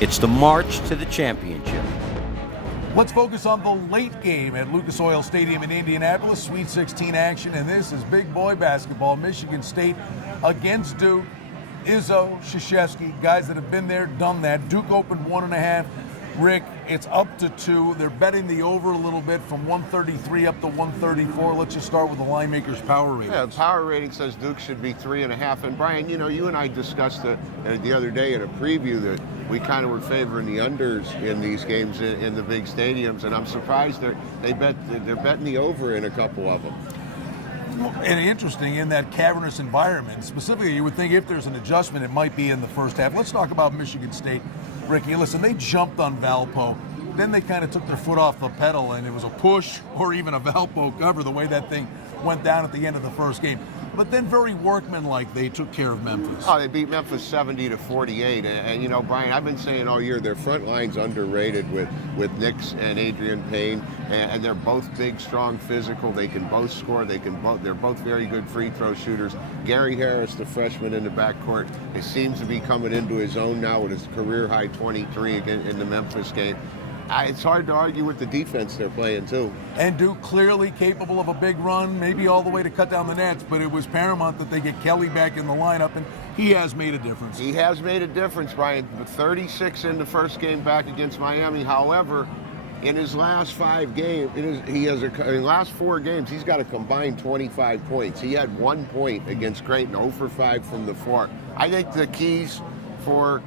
It's the march to the championship. Let's focus on the late game at Lucas Oil Stadium in Indianapolis. Sweet 16 action, and this is big boy basketball. Michigan State against Duke. Izzo, Krzyzewski, guys that have been there, done that. Duke opened 1.5. Rick, it's up to 2. They're betting the over a little bit from 133 up to 134. Let's just start with the Linemakers power rating. Yeah, the power rating says Duke should be 3.5. And Brian, you and I discussed the other day in a preview that we kind of were favoring the unders in these games in the big stadiums, and I'm surprised they're betting the over in a couple of them. And interesting, in that cavernous environment, specifically, you would think if there's an adjustment, it might be in the first half. Let's talk about Michigan State. Ricky, listen, they jumped on Valpo. Then they kind of took their foot off the pedal, and it was a push or even a Valpo cover, the way that thing went down at the end of the first game. But then very workmanlike, they took care of Memphis. Oh, they beat Memphis 70-48. And Brian, I've been saying all year their front line's underrated with Nix and Adrian Payne. And they're both big, strong, physical. They can both score. They're both very good free throw shooters. Gary Harris, the freshman in the backcourt, he seems to be coming into his own now with his career high 23 again in the Memphis game. It's hard to argue with the defense they're playing, too. And Duke clearly capable of a big run, maybe all the way to cut down the nets, but it was paramount that they get Kelly back in the lineup, and he has made a difference. He has made a difference, Brian. 36 in the first game back against Miami. However, in his last 5 games, in the last 4 games, he's got a combined 25 points. He had 1 point against Creighton, 0 for 5 from the floor. I think the keys for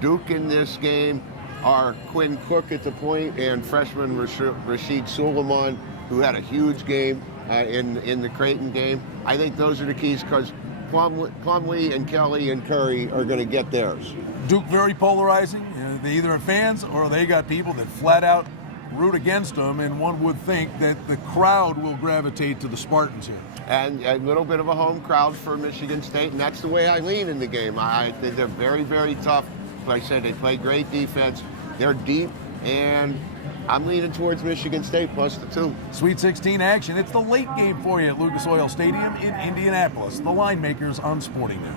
Duke in this game are Quinn Cook at the point and freshman Rashid Suleiman, who had a huge game in the Creighton game. I think those are the keys because Plumlee and Kelly and Curry are going to get theirs. Duke very polarizing. They either have fans or they got people that flat out root against them, and one would think that the crowd will gravitate to the Spartans here. And a little bit of a home crowd for Michigan State, and that's the way I lean in the game. I think they're very, very tough. Like I said, they play great defense. They're deep, and I'm leaning towards Michigan State plus the 2. Sweet 16 action. It's the late game for you at Lucas Oil Stadium in Indianapolis. The Linemakers on Sporting News.